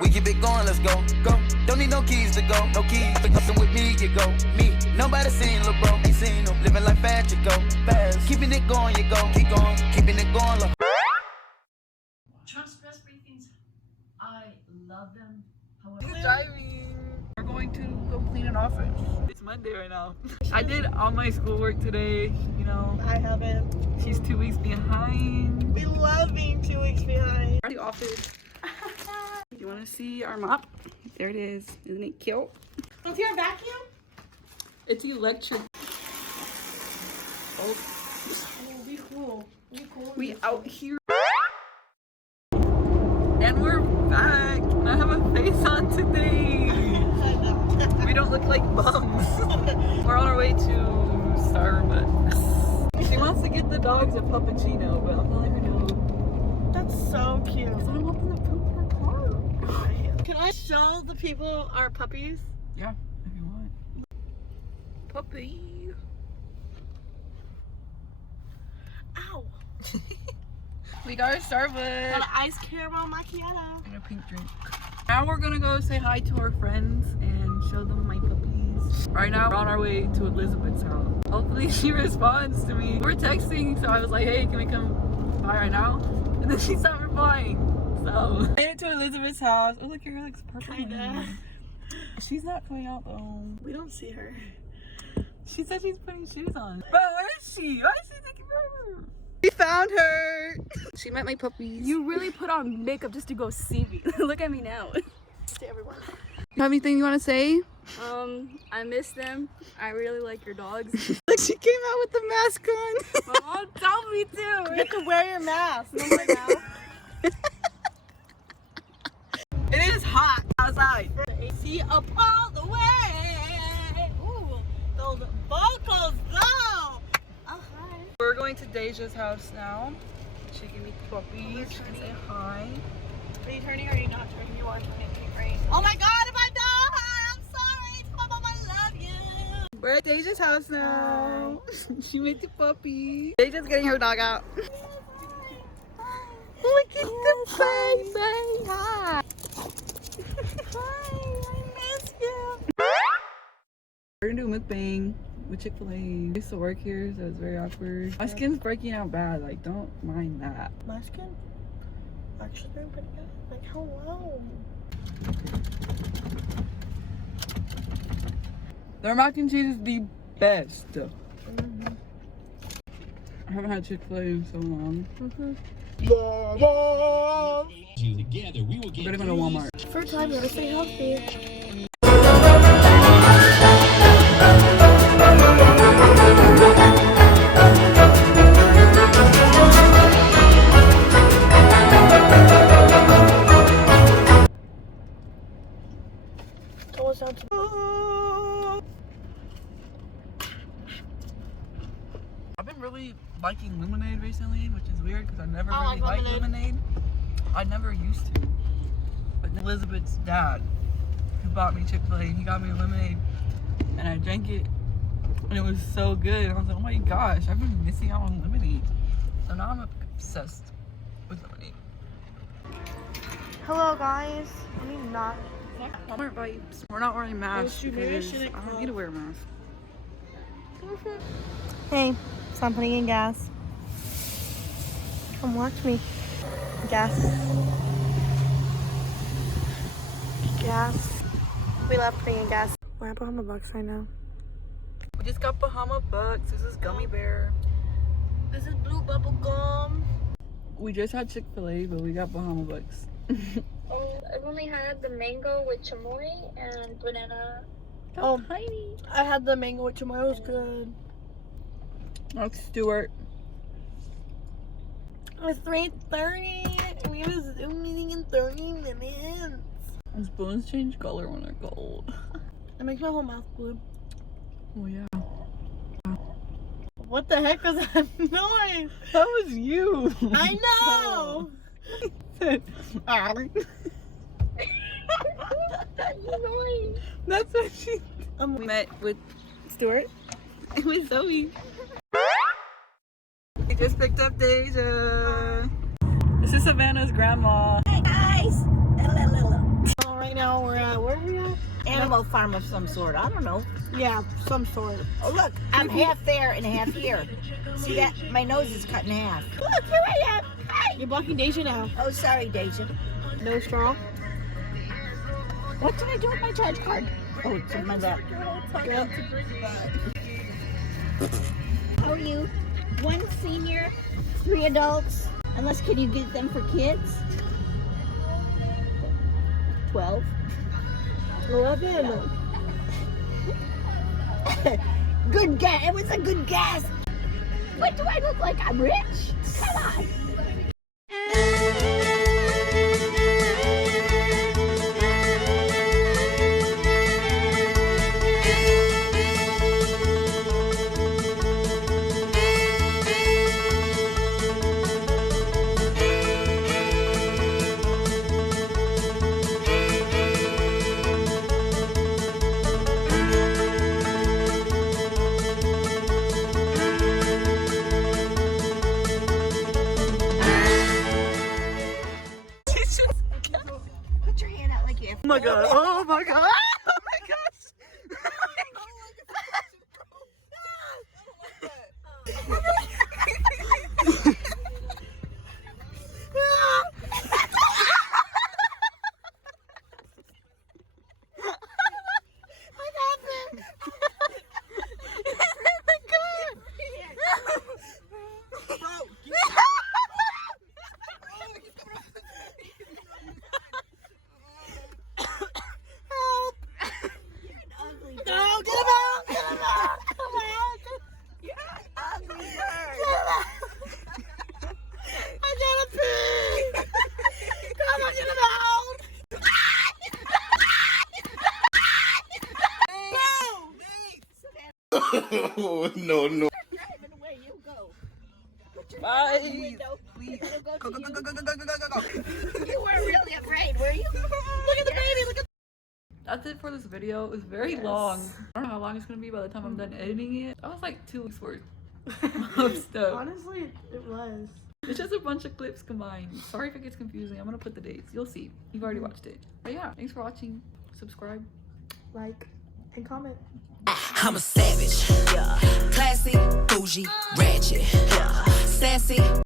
We keep it going, let's go, go. Don't need no keys to go, no keys. Pick nothing with me, you go, me. Nobody seen lil' bro, ain't seen him. Living like fast, you go, fast. Keeping it going, you go, keep going. Keeping it going, look. Trump's press briefings, I love them. He's driving. We're going to go clean an office. It's Monday right now. I did all my schoolwork today, you know. I haven't. She's 2 weeks behind. We love being 2 weeks behind. The office. You want to see our mop? There it is. Isn't it cute? Was your vacuum? It's electric. Oh, Be cool. Be cool. we out here. And we're back. And I have a face on today. We don't look like bums. We're on our way to Starbucks. She wants to get the dogs a puppuccino, but I'm telling her no. That's so cute. I don't want them to poop her car. Can I show the people our puppies? Yeah, if you want. Puppy. Ow. We got our Starbucks. Got an iced caramel macchiato. And a pink drink. Now we're gonna go say hi to our friends and show them my puppies. Right now we're on our way to Elizabeth's house. Hopefully she responds to me. We're texting, so I was like, hey, can we come by right now? And then she stopped replying. So made it to Elizabeth's house. Oh look, your hair looks purple. Kinda. She's not coming out though. We don't see her. She said she's putting shoes on. But where is she? Why is she taking forever? We found her. She met my puppies. You really put on makeup just to go see me. Look at me now. See everyone. You have anything you want to say? I miss them. I really like your dogs. Look, she came out with the mask on. My mom told me to. You have to wear your mask. Remember now? It is hot outside. AC up all the way. Ooh, those vocals though. Oh, hi. We're going to Deja's house now. She gave me puppies. She can say hi. Are you turning or are you not turning? You are turning, right? Oh my god, if I die, I'm sorry. Mom, I love you. We're at Deja's house now. She made the puppy. Deja's getting her dog out. Look at the baby. Hi. Hi, I miss you. We're gonna do a mukbang with Chick-fil-A. I used to work here, so it's very awkward. My skin's breaking out bad, like don't mind that. My skin actually doing pretty good. Like, hello. Their mac and cheese is the best. I haven't had Chick-fil-A in so long. Together, we will I'm gonna go to Walmart. For time, gotta stay healthy. It's almost down to. I've been really liking lemonade recently, which is weird because I never I really like liked lemonade. I never used to. But then Elizabeth's dad, who bought me Chick-fil-A, and he got me a lemonade, and I drank it, and it was so good. And I was like, oh my gosh, I've been missing out on lemonade. So now I'm obsessed with lemonade. Hello, guys. I mean, not. Walmart vibes. We're not wearing masks Maybe I because shouldn't I don't call. need to wear a mask. Hey, stop putting in gas. Come watch me. Gas. Gas. We love putting in gas. We're at Bahama Bucks right now. We just got Bahama Bucks. This is Gummy Bear. This is blue bubble gum. We just had Chick-fil-A, but we got Bahama Bucks. I've only had the mango with chamoy and banana. Oh, tiny. I had the mango with chamoy. It was good. That's Stuart. It was 3:30 and we have a Zoom meeting in 30 minutes. And spoons change color when they're cold. It makes my whole mouth blue. Oh yeah. What the heck was that noise? That was you. I know. That's what she. We met with Stuart. It was Zoe. We just picked up Deja. This is Savannah's grandma. Hey guys. know, we're at, where are we at? Animal farm of some sort. I don't know. Yeah, some sort. Oh, look, I'm half there and half here. See that? My nose is cut in half. Look, here I am. Hi. You're blocking Deja now. Oh, sorry, Deja. No straw. What did I do with my charge card? Oh, it's in my lap. Good. How are you? 1 senior, 3 adults. Unless, can you get them for kids? 12. 11. Good guess. It was a good guess. What do I look like? I'm rich? Come on. Put your hand out like you have. Oh my god. Oh my god. Oh my gosh. No, get him out! Get him out! Come on! Ugly bird. I gotta pee! Come on, get him out! Oh, no, no. Driving away, you go. Put your Bye. hand out the window. Please. It'll go Go, to go, you. go, go, go, go, go, go, go. You weren't really afraid, were you? Look at the baby. Look at. That's it for this video. It was very long. I don't know how long it's gonna be by the time I'm done editing it. That was like 2 weeks worth of stuff. Honestly, it was. It's just a bunch of clips combined. Sorry if it gets confusing. I'm gonna put the dates. You'll see. You've already watched it. But yeah, thanks for watching. Subscribe. Like and comment. I'm a savage, yeah. Classy, bougie, ratchet, yeah. Sassy.